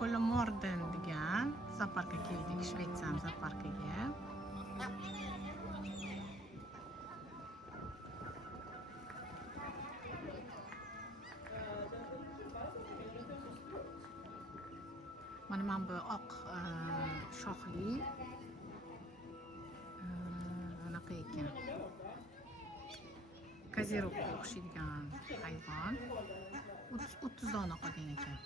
Kolmorden degan zooparkga keldik, Shvetsiya zooparkiga. Mana bu oq shoxli anaqa ekan. Kozerogga o'xshaydigan hayvon. 30 dona qolgan ekan.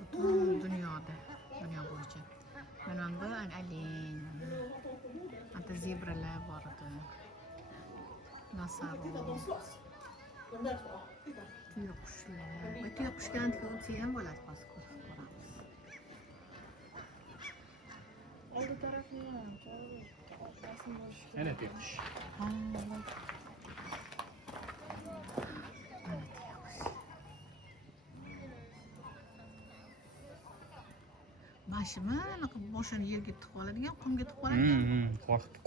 Butun dunyo bo'yicha. Mana bu oleng, anta zebralar bor edi. Nosoroq, tuyaqushlar. Bu tuyaqushga o'tsa ham bo'ladi, hozir ko'ramiz. Oldi tarafni ham Yana tuyaqush. Boshimi anaqa boshini yerga tiqib oladigan, qumga tiqib oladigan.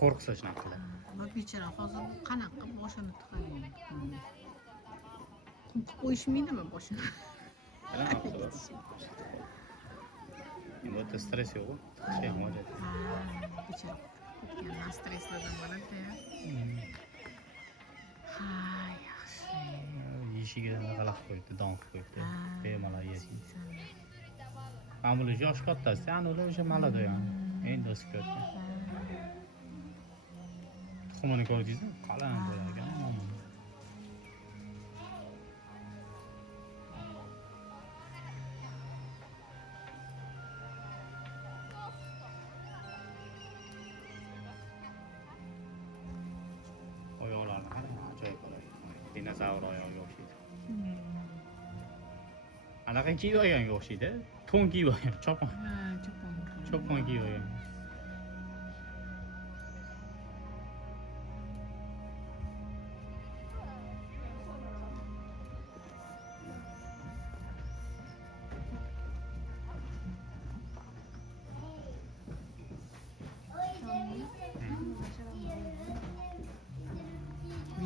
Qo'rqsa shunaqa qiladi. Bu bechora hozir qanaqa boshini tiqadigan. Qum qilib qo'yishmaydimi boshini? Endi stress yo'q-ku. Tiqishi ham hojat. Bechora ketgan stresslardan bo'ladi. Ha, yaxshi. Yeyishiga g'alaq qo'yibdi, don qilib qo'yibdi. Bemalol yesin. Mana bular yosh kattasi, ana ular o'sha молодой ham. Endi o'sib ketdi. Tuxumini ko'rdingizmi? Qalin bo'lar ekan. Oyoqlarni qarang, ajoyib bo'ladi. Dinozavr oyog'iga o'xshaydi. Anaqa kiyib olganga o'xshaydi. To'n kiyib olgan, chopon. Chopon kiyib olgan.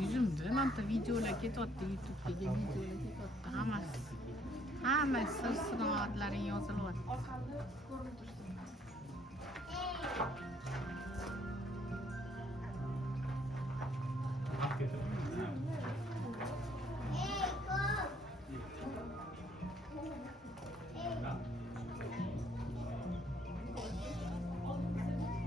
Yuzimda mana videolar ketyapti, YouTube'ga videolar ketyapti. Hammasi sir-sinoatlaring yozilyapti. orqali ko'rinib tursin.